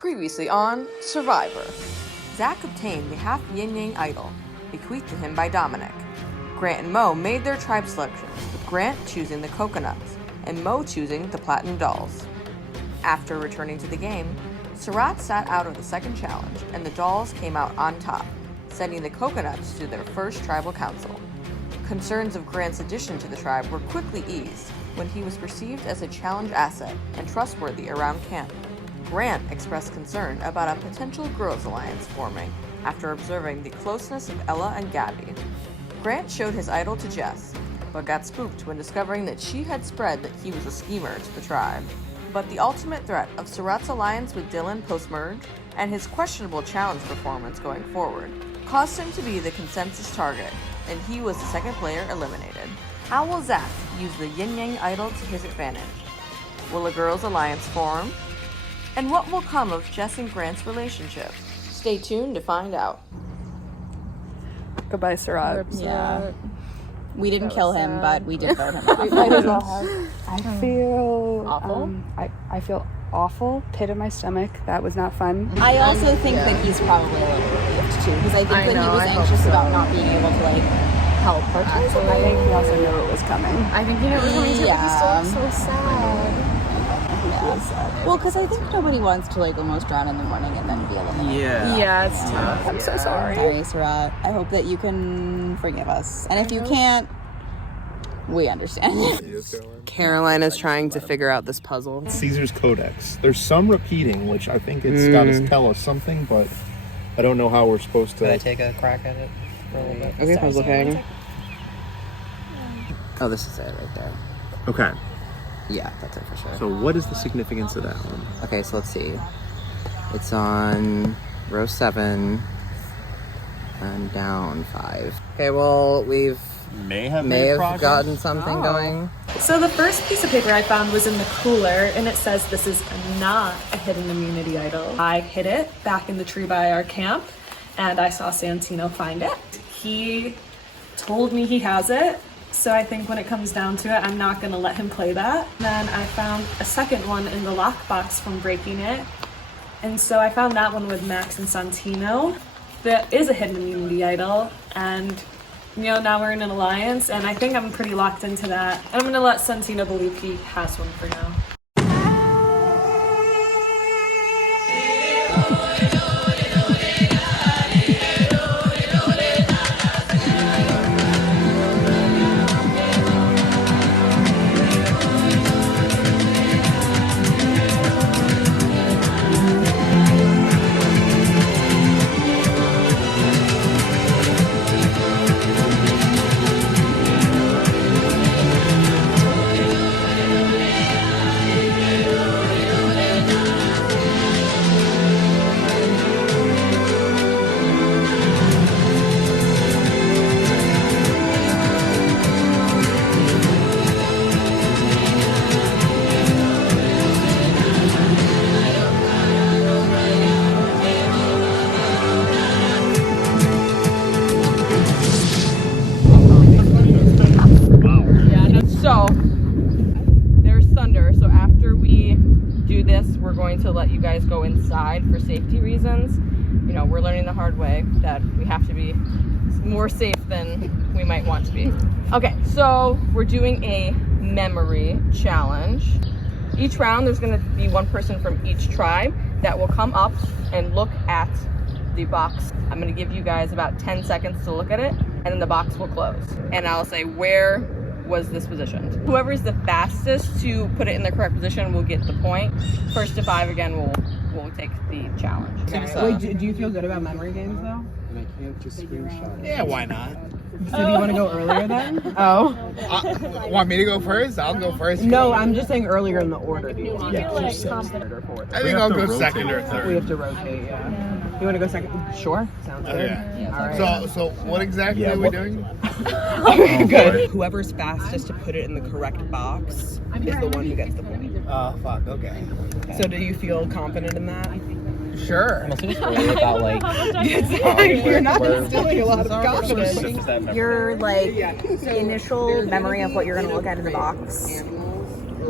Previously on Survivor. Zach obtained the half yin-yang idol, bequeathed to him by Dominic. Grant and Mo made their tribe selections, with Grant choosing the coconuts, and Mo choosing the platinum dolls. After returning to the game, Surat sat out of the second challenge, and the dolls came out on top, sending the coconuts to their first tribal council. Concerns of Grant's addition to the tribe were quickly eased when he was perceived as a challenge asset and trustworthy around camp. Grant expressed concern about a potential girls' alliance forming after observing the closeness of Ella and Gabby. Grant showed his idol to Jess, but got spooked when discovering that she had spread that he was a schemer to the tribe. But the ultimate threat of Surat's alliance with Dylan post-merge and his questionable challenge performance going forward caused him to be the consensus target, and he was the second player eliminated. How will Zach use the yin-yang idol to his advantage? Will a girls' alliance form? And what will come of Jess and Grant's relationship? Stay tuned to find out. Goodbye, Surat. Yeah. We didn't kill him, but we did vote him off. I feel awful. I feel awful. Pit in my stomach. That was not fun. I also think that he's probably a little relieved too, because I think that he was anxious about not being able to help participate. I think he also knew it was coming. I think he knew it was coming too, but he still looks so sad. Well, because I think nobody wants to almost drown in the morning and then be eliminated. Yeah, it's tough. I'm so sorry. Sorry, Surat. I hope that you can forgive us. And if you can't, we understand. Caroline is trying to figure out this puzzle. Caesar's Codex. There's some repeating, which I think it's got to tell us something, but I don't know how we're supposed to. Can I take a crack at it for a little bit? Okay, puzzle king. Oh, this is it right there. Okay. Yeah, that's it for sure. So what is the significance of that one? Okay, so let's see. It's on row 7 and down 5. Okay, well, we've may have gotten something going. So the first piece of paper I found was in the cooler, and it says this is not a hidden immunity idol. I hid it back in the tree by our camp, and I saw Santino find it. He told me he has it, so I think when it comes down to it, I'm not going to let him play that. Then I found a second one in the lockbox from breaking it, and so I found that one with Max and Santino. There is a hidden immunity idol, and now we're in an alliance, and I think I'm pretty locked into that. And I'm going to let Santino believe he has one for now. So, there's thunder, so after we do this, we're going to let you guys go inside for safety reasons. We're learning the hard way that we have to be more safe than we might want to be. Okay, so we're doing a memory challenge. Each round, there's going to be one person from each tribe that will come up and look at the box. I'm going to give you guys about 10 seconds to look at it, and then the box will close. And I'll say, where was this positioned? Whoever's the fastest to put it in the correct position will get the point. First to 5 again will take the challenge. Wait, do you feel good about memory games though? Yeah, why not? So do you want to go earlier then? Oh. Want me to go first? I'll go first. No, I'm just saying earlier in the order. Do you want Yeah. to third or fourth? I think I'll go second or third. We have to rotate, yeah. You want to go second? Sure. Sounds good. Yeah. All right. So what exactly are we doing? Okay, good. Whoever's fastest to put it in the correct box is the one who gets the point. Oh, fuck, okay. So do you feel confident in that? Sure. I'm also just worried about You're not instilling a lot of confidence. Your initial memory of what you're going to look at in the box,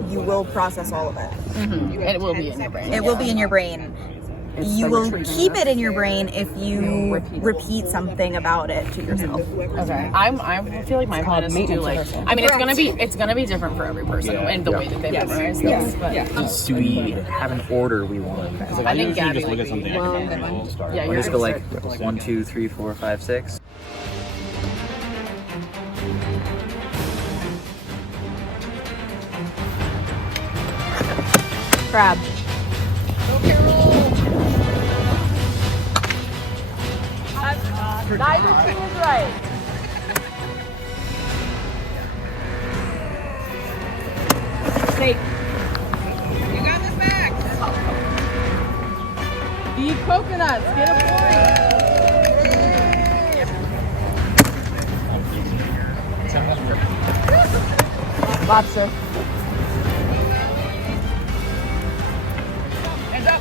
you will process all of it. And it will be in your brain. It will be in your brain. you will keep it in your brain if you repeat something about it to yourself. Okay. I feel like my plan is to do like. I mean, it's gonna be different for every person and the way that they memorize things. But Do we have an order we want? Because like, I think Gabby just look at something. yeah, We'll just go like 1, 2, 3, 4, 5, 6. Crab. neither team is right. Snake. You got this back. The coconuts get a point. Lobster. Hands up.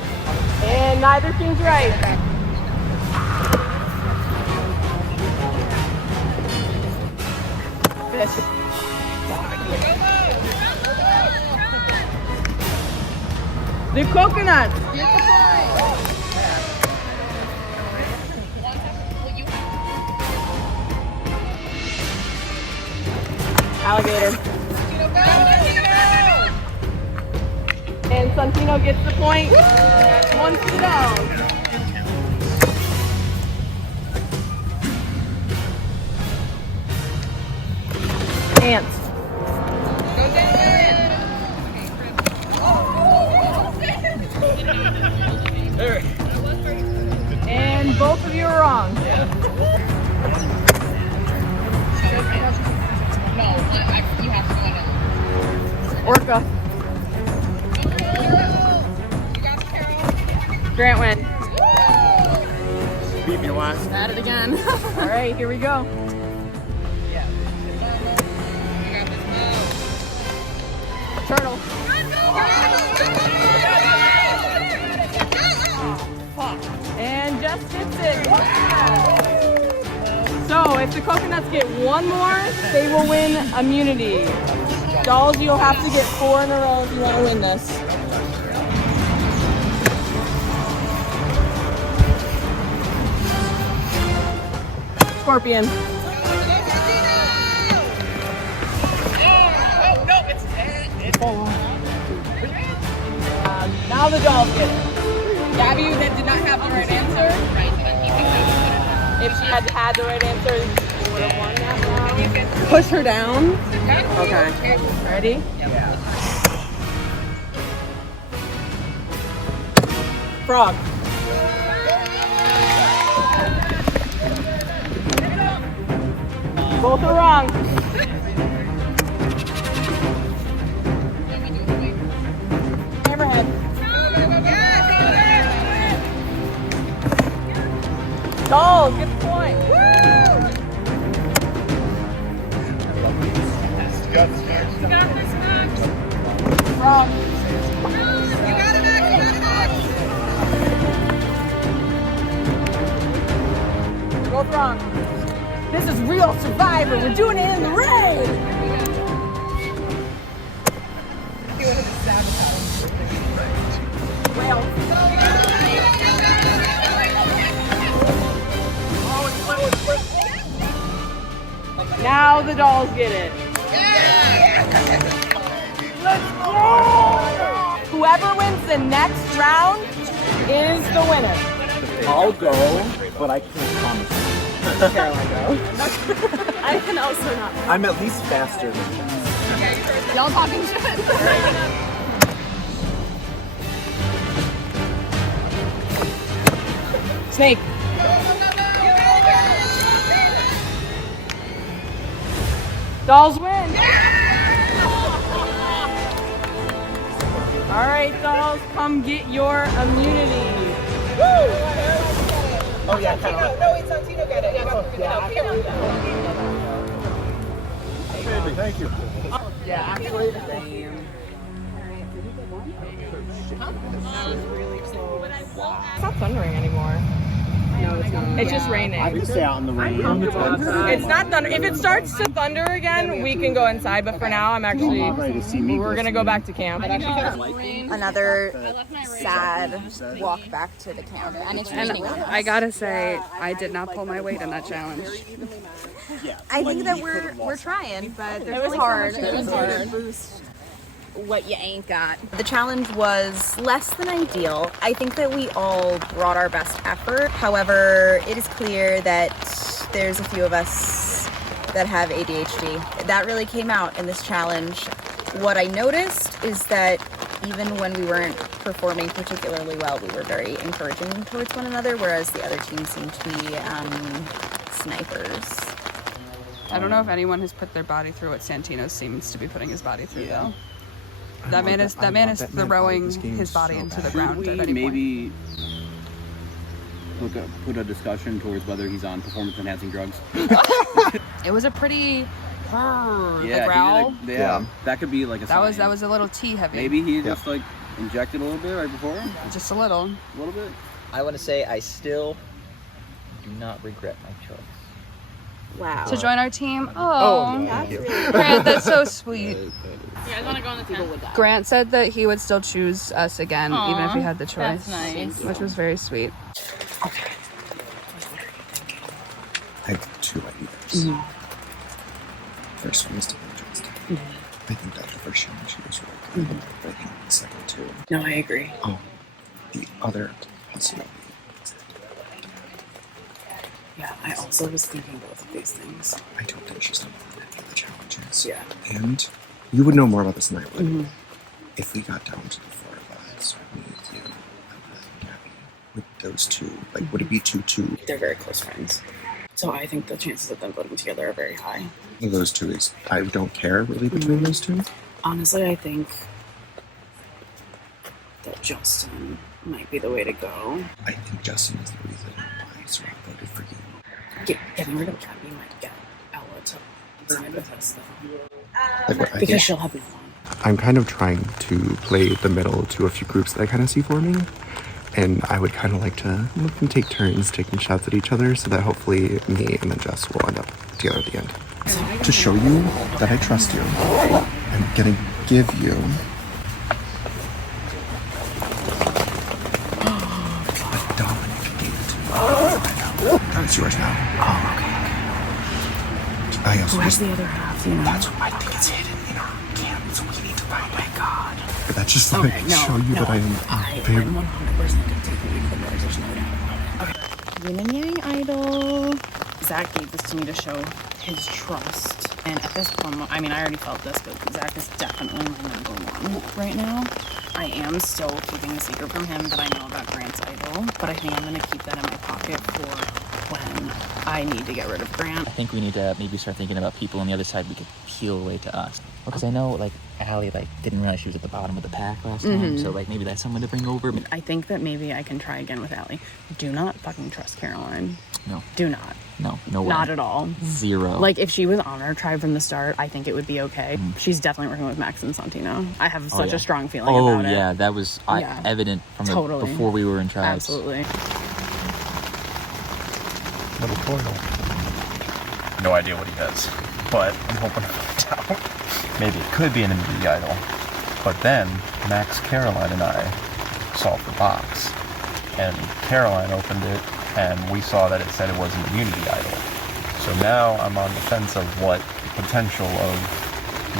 And neither team's right. Fish. The coconuts. Get the point. Alligator. And Santino gets the point. 1 to the dog. Ants. And both of you are wrong. Orca. Grant wins. Beat me once. At it again. All right, here we go. Turtle. And Jess hits it. So if the coconuts get one more, they will win immunity. Dolls, you'll have to get 4 in a row if you want to win this. Scorpion. Now the dolls get it. Gabby that did not have the right answer. If she had the right answer, she would have won that round. Push her down. Okay. Ready? Yeah. Frog. Both are wrong. Hammerhead. Dolls, get the point. Woo! You got this, Max. Wrong. You got it, Max. You got it, Max. Both wrong. This is real Survivor. We're doing it in the rain. Whale. Now the dolls get it. Let's go! Whoever wins the next round is the winner. I'll go, but I can't promise you. Caroline, go. I can also not. I'm at least faster than you. Y'all talking shit. Snake. Dolls win. All right, dolls, come get your immunity. Oh yeah, no, it's Santino got it. Baby, thank you. Yeah, actually the same. It's not thundering anymore. It's just raining. I can stay out in the rain. It's not thunder. If it starts to thunder again, we can go inside. But for now, we're gonna go back to camp. Another sad walk back to the camp, and it's raining on us. I gotta say, I did not pull my weight in that challenge. I think that we're trying, but it was hard. It was hard to boost what you ain't got. The challenge was less than ideal. I think that we all brought our best effort. However, it is clear that there's a few of us that have ADHD. That really came out in this challenge. What I noticed is that even when we weren't performing particularly well, we were very encouraging towards one another, whereas the other team seemed to be snipers. I don't know if anyone has put their body through what Santino seems to be putting his body through, though. That man is throwing his body into the ground at any point. Maybe put a discussion towards whether he's on performance-enhancing drugs. It was a pretty the growl. That could be like a sign. That was a little tea heavy. Maybe he just like injected a little bit right before. Just a little bit. I want to say I still do not regret my choice. Wow. To join our team? Oh, Grant, that's so sweet. You guys want to go in the tent? Grant said that he would still choose us again, even if he had the choice. That's nice. Which was very sweet. Okay. I have two ideas. First one is to adjust. I think that the first challenge was really good. I think the second two. No, I agree. The other possibility. Yeah, I also was thinking both of these things. I don't think she's done any of the challenges. Yeah. And you would know more about this than I would. If we got down to the four of us, me, you, and Gabby, with those two, like, would it be 2-2? They're very close friends. So I think the chances of them voting together are very high. Those two is, I don't care really between those two. Honestly, I think that Justin might be the way to go. I think Justin is the reason why Sarah voted for you. Getting rid of Gabby might get Ella to side with us, Like, because she'll have no one. I'm kind of trying to play the middle to a few groups that I kind of see forming. And I would kind of like to let them take turns taking shots at each other so that hopefully me and then Jess will end up together at the end. To show you that I trust you, I'm gonna give you what Dominic gave to me. That's yours now. Oh, okay. Where's the other half? That's what I think it's hidden in our camp, so we need to find it. Oh my god. But that's just like show you that I am very... 100% gonna take the lead from there, there's no doubt about it. Okay. Yin and Yang Idol. Zach gave this to me to show his trust. And at this point, I mean, I already felt this, but Zach is definitely my number one right now. I am still keeping a secret from him that I know about Grant's idol, but I think I'm going to keep that in my pocket for when I need to get rid of Grant. I think we need to maybe start thinking about people on the other side we could peel away to us. Because I know, like, Allie, like, didn't realize she was at the bottom of the pack last time, so, like, maybe that's someone to bring over. I think that maybe I can try again with Allie. Do not fucking trust Caroline. No. Do not. No way. Not at all. Zero. Like, if she was on our tribe from the start, I think it would be okay. She's definitely working with Max and Santino. I have such a strong feeling about it. Oh, yeah, that was evident from before we were in tribes. Absolutely. Little portal. No idea what he does, but I'm hoping to find out. Maybe it could be an immunity idol. But then, Max, Caroline, and I solved the box. And Caroline opened it, and we saw that it said it was an immunity idol. So now I'm on the fence of what potential of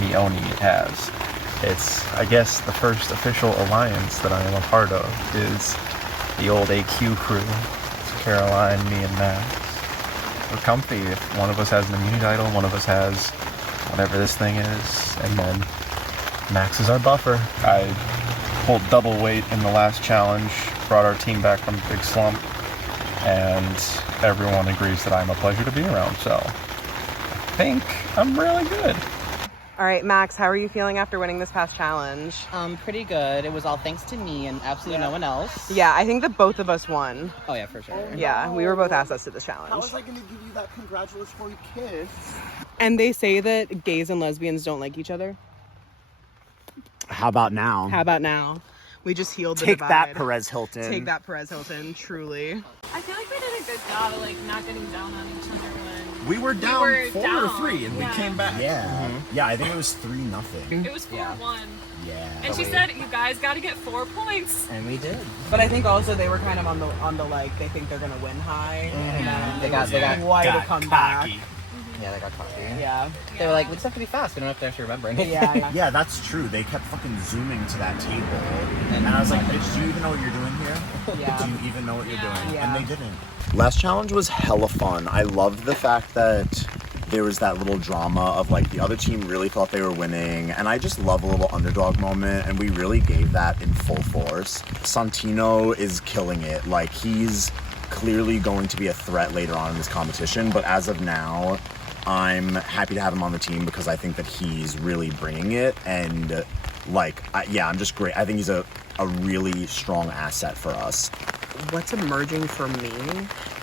me owning it has. It's, I guess, the first official alliance that I am a part of is the old AQ crew. It's Caroline, me, and Max. We're comfy. If one of us has an immunity idol, one of us has whatever this thing is, and then Max is our buffer. I pulled double weight in the last challenge, brought our team back from a big slump, and everyone agrees that I'm a pleasure to be around, so I think I'm really good. All right, Max, how are you feeling after winning this past challenge? Pretty good. It was all thanks to me and absolutely no one else. Yeah, I think that both of us won. Oh yeah, for sure. Yeah, we were both assets to this challenge. How was I going to give you that congratulatory kiss? And they say that gays and lesbians don't like each other. How about now? How about now? We just healed the Take divide. that, Perez Hilton. Take that, Perez Hilton. Truly. I feel like we did a good job of like not getting down on each other when We were down we were 4 down. or 3, and we came back. Yeah. Yeah, I think it was 3-0. It was 4-1. Yeah. And she said, "You guys got to get 4 points." And we did. But I think also they were kind of on the like they think they're gonna win high. And They got quite a comeback. Yeah, they got cocky. Yeah. They were like, we just have to be fast. We don't have to actually remember anything. Yeah, that's true. They kept fucking zooming to that table. And I was like, bitch, do you even know what you're doing here? Yeah. Do you even know what you're doing? Yeah. And they didn't. Last challenge was hella fun. I loved the fact that there was that little drama of like the other team really thought they were winning, and I just love a little underdog moment, and we really gave that in full force. Santino is killing it. Like, he's clearly going to be a threat later on in this competition, but as of now, I'm happy to have him on the team because I think that he's really bringing it, and like, I'm just great. I think he's a really strong asset for us. What's emerging for me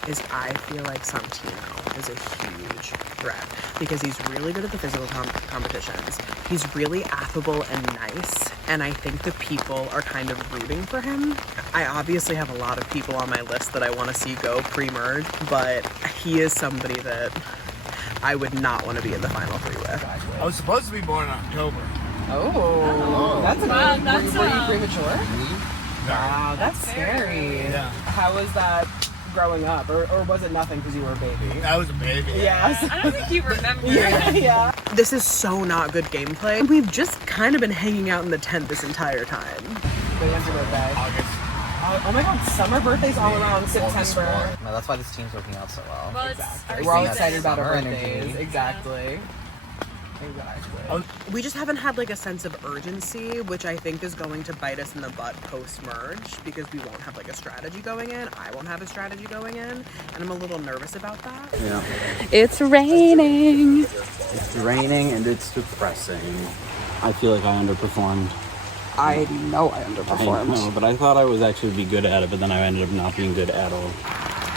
is I feel like Santino is a huge threat because he's really good at the physical competitions. He's really affable and nice, and I think the people are kind of rooting for him. I obviously have a lot of people on my list that I want to see go pre-merge, but he is somebody that I would not want to be in the final 3 with. I was supposed to be born in October. That's were you premature? Wow, that's scary. Yeah. How was that growing up, or was it nothing because you were a baby? I was a baby. Yes. I don't think you remember. Yeah. This is so not good gameplay. We've just kind of been hanging out in the tent this entire time. When's your birthday? August. Oh my god, summer birthdays all around September. No, that's why this team's working out so well. Well, We're all season. excited about our Summer birthdays. energy. Exactly. We just haven't had like a sense of urgency, which I think is going to bite us in the butt post-merge because we won't have like a strategy going in. I won't have a strategy going in, and I'm a little nervous about that. Yeah. It's raining. It's raining and it's depressing. I feel like I underperformed. I know I underperformed. I know, but I thought I was actually be good at it, but then I ended up not being good at all.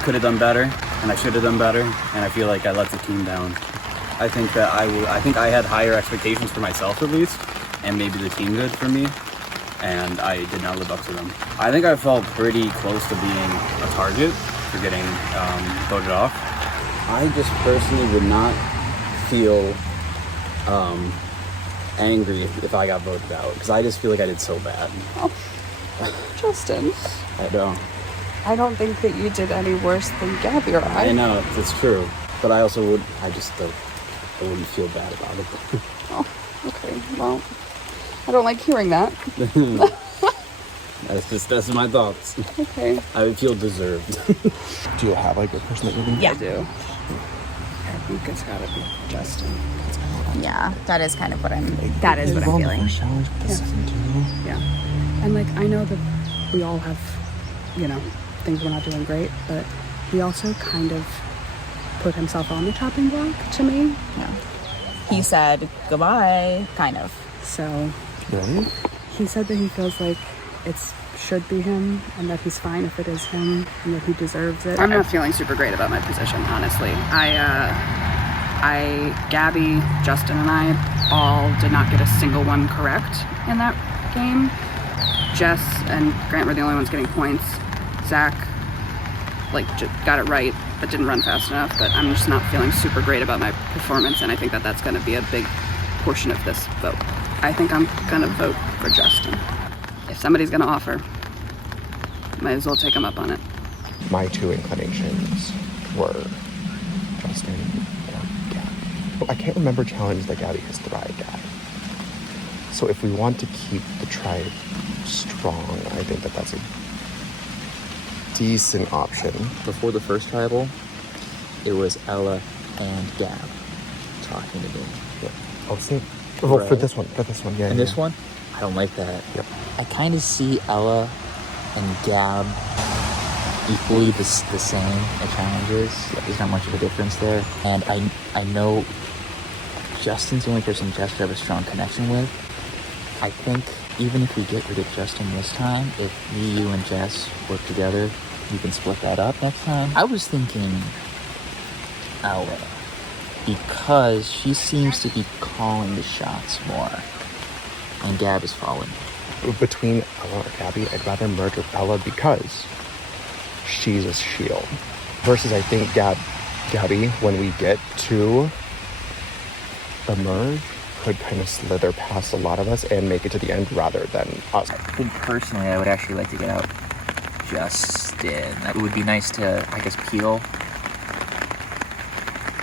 Could have done better, and I should have done better, and I feel like I let the team down. I think that I think I had higher expectations for myself at least, and maybe the team did for me, and I did not live up to them. I think I felt pretty close to being a target for getting voted off. I just personally would not feel angry if I got voted out, because I just feel like I did so bad. Oh, Justin. I don't think that you did any worse than Gabby or I. I know, it's true, but I also would, I wouldn't feel bad about it. Oh, okay. Well, I don't like hearing that. That's my thoughts. Okay. I would feel deserved. Do you have like a person that you're going to I do. I think it's gotta be Justin. Yeah, that is kind of what I'm feeling. Yeah. And like, I know that we all have, things we're not doing great, but he also kind of put himself on the chopping block to me. Yeah. He said goodbye, kind of. So Really? he said that he feels like it should be him and that he's fine if it is him and that he deserves it. I'm not feeling super great about my position, honestly. Gabby, Justin, and I all did not get a single one correct in that game. Jess and Grant were the only ones getting points. Zach, got it right, but didn't run fast enough. But I'm just not feeling super great about my performance, and I think that that's going to be a big portion of this vote. I think I'm going to vote for Justin. If somebody's going to offer, might as well take him up on it. My 2 inclinations were Justin or Gabby. I can't remember challenges that Gabby has thrived at. So if we want to keep the tribe strong, I think that that's a decent option. Before the first tribal, it was Ella and Gab talking to me. Yeah. Oh, so, well, for this one, yeah. And this one, I don't like that. Yep. I kind of see Ella and Gab equally the same at challenges. There's not much of a difference there. And I know Justin's the only person Jess would have a strong connection with. I think even if we get rid of Justin this time, if me, you, and Jess work together, we can split that up next time. I was thinking Ella, because she seems to be calling the shots more, and Gab is following. between Ella or Gabby, I'd rather merge with Ella because she's a shield. Versus I think Gabby, when we get to the merge, could kind of slither past a lot of us and make it to the end rather than us. I think personally I would actually like to get out Justin. It would be nice to, I guess, peel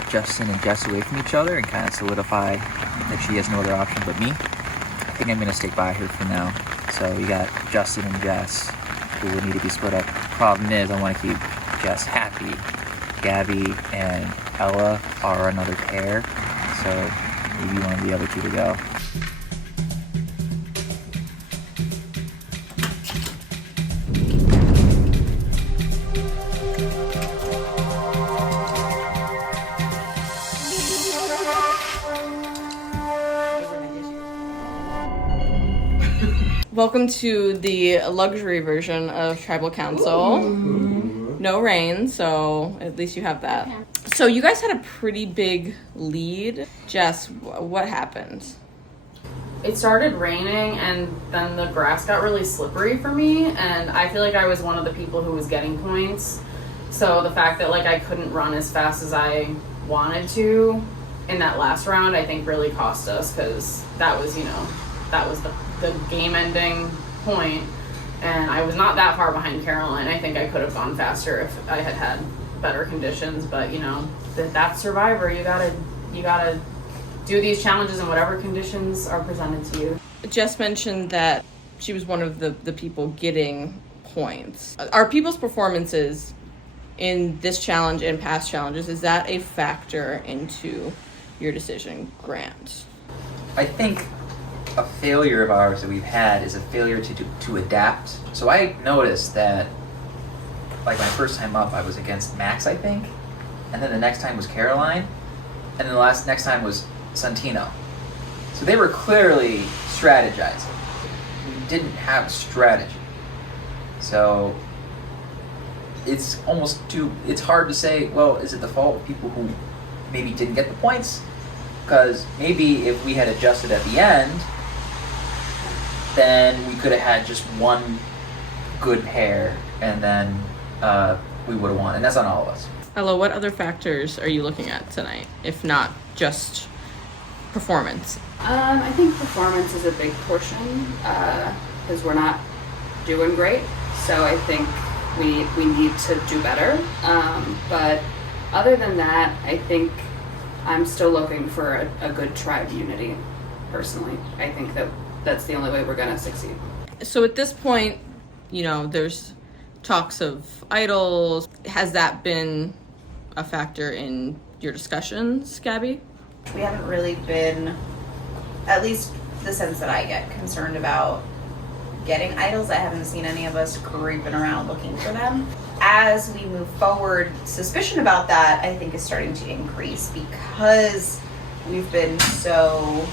Justin and Jess away from each other and kind of solidify that she has no other option but me. I think I'm going to stick by her for now. So we got Justin and Jess, who will need to be split up. Problem is, I want to keep Jess happy. Gabby and Ella are another pair, so maybe one of the other two to go. Welcome to the luxury version of Tribal Council. No rain, so at least you have that. So you guys had a pretty big lead. Jess, what happened? It started raining and then the grass got really slippery for me, and I feel like I was one of the people who was getting points. So the fact that like I couldn't run as fast as I wanted to in that last round, I think really cost us, because that was, that was the game-ending point, and I was not that far behind Caroline. I think I could have gone faster if I had had better conditions, but that's Survivor. You gotta do these challenges in whatever conditions are presented to you. Jess mentioned that she was one of the people getting points. Are people's performances in this challenge and past challenges, is that a factor into your decision, Grant? I think a failure of ours that we've had is a failure to adapt. So I noticed that, like, my first time up, I was against Max, I think, and then the next time was Caroline, and then the next time was Santino. So they were clearly strategizing. We didn't have a strategy. So it's it's hard to say, well, is it the fault of people who maybe didn't get the points? Because maybe if we had adjusted at the end, then we could have had just one good pair, and then we would have won. And that's on all of us. Ella, what other factors are you looking at tonight, if not just performance? I think performance is a big portion, because we're not doing great. So I think we need to do better. But other than that, I think I'm still looking for a good tribe unity, personally. I think that's the only way we're gonna succeed. So at this point, there's talks of idols. Has that been a factor in your discussions, Gabby? We haven't really been, at least the sense that I get, concerned about getting idols. I haven't seen any of us creeping around looking for them. As we move forward, suspicion about that, I think, is starting to increase because we've been so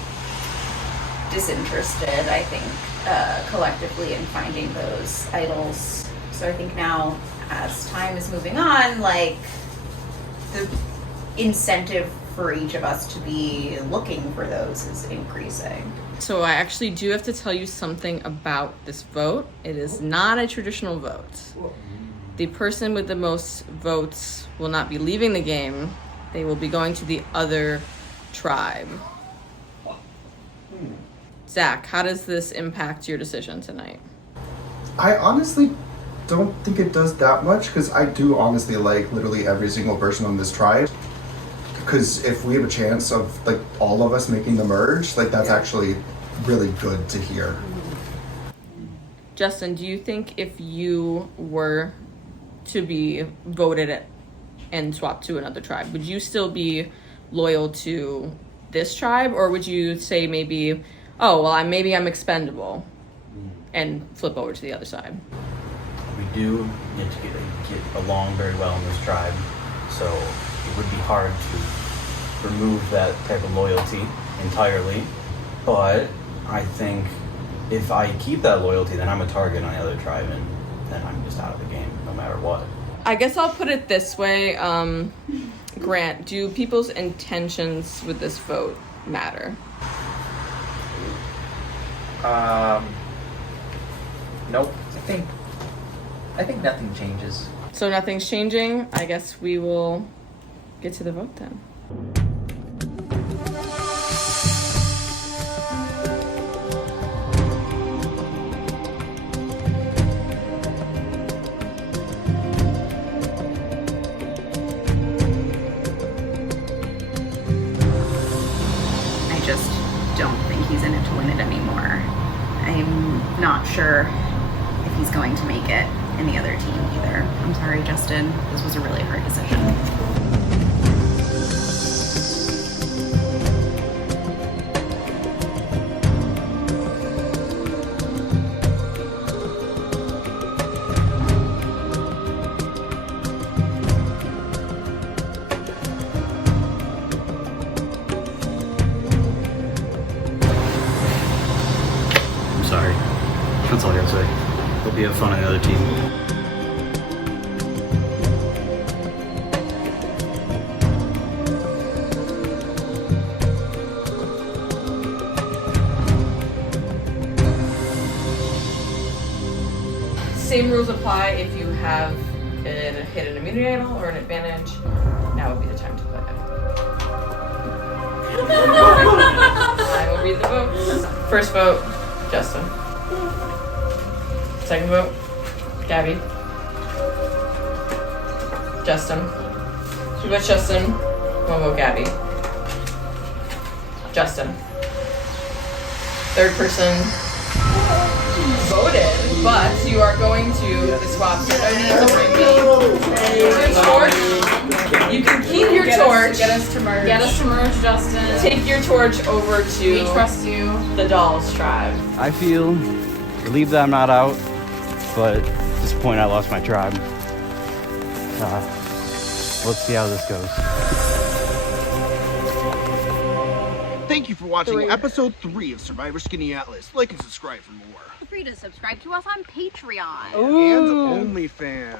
disinterested, I think, collectively in finding those idols. So I think now, as time is moving on, like, the incentive for each of us to be looking for those is increasing. So I actually do have to tell you something about this vote. It is not a traditional vote. The person with the most votes will not be leaving the game. They will be going to the other tribe. Zach, how does this impact your decision tonight? I honestly don't think it does that much, because I do honestly like literally every single person on this tribe. Because if we have a chance of like all of us making the merge, like that's actually really good to hear. Justin, do you think if you were to be voted and swapped to another tribe, would you still be loyal to this tribe, or would you say maybe, oh, well, I'm expendable and flip over to the other side? We do need to get along very well in this tribe, so it would be hard to remove that type of loyalty entirely. But I think if I keep that loyalty, then I'm a target on the other tribe, and then I'm just out of the game no matter what. I guess I'll put it this way, Grant, do people's intentions with this vote matter? Nope. I think nothing changes. So nothing's changing. I guess we will get to the vote then. I just don't think he's in it to win it anymore. I'm not sure if he's going to make it in the other team either. I'm sorry, Justin. This was a really hard decision. I'm sorry. That's all I gotta say. Hope you have fun on the other team. Same rules apply if you have a hidden immunity idol or an advantage. Now would be the time to put it. I will read the votes. First vote, Justin. Second vote, Gabby. Justin. 2 votes Justin, 1 vote Gabby. Justin. Third person voted, but you are going to swap. So no need to bring me your torch. You can keep your torch. Get us to merge. Get us to merge, Justin. Take your torch over to We trust you. the Dolls tribe. I feel relieved that I'm not out, but disappointed I lost my tribe. Let's see how this goes. Thank you for watching episode 3 of Survivor Skaneateles. Like and subscribe for more. Feel free to subscribe to us on Patreon. And OnlyFans.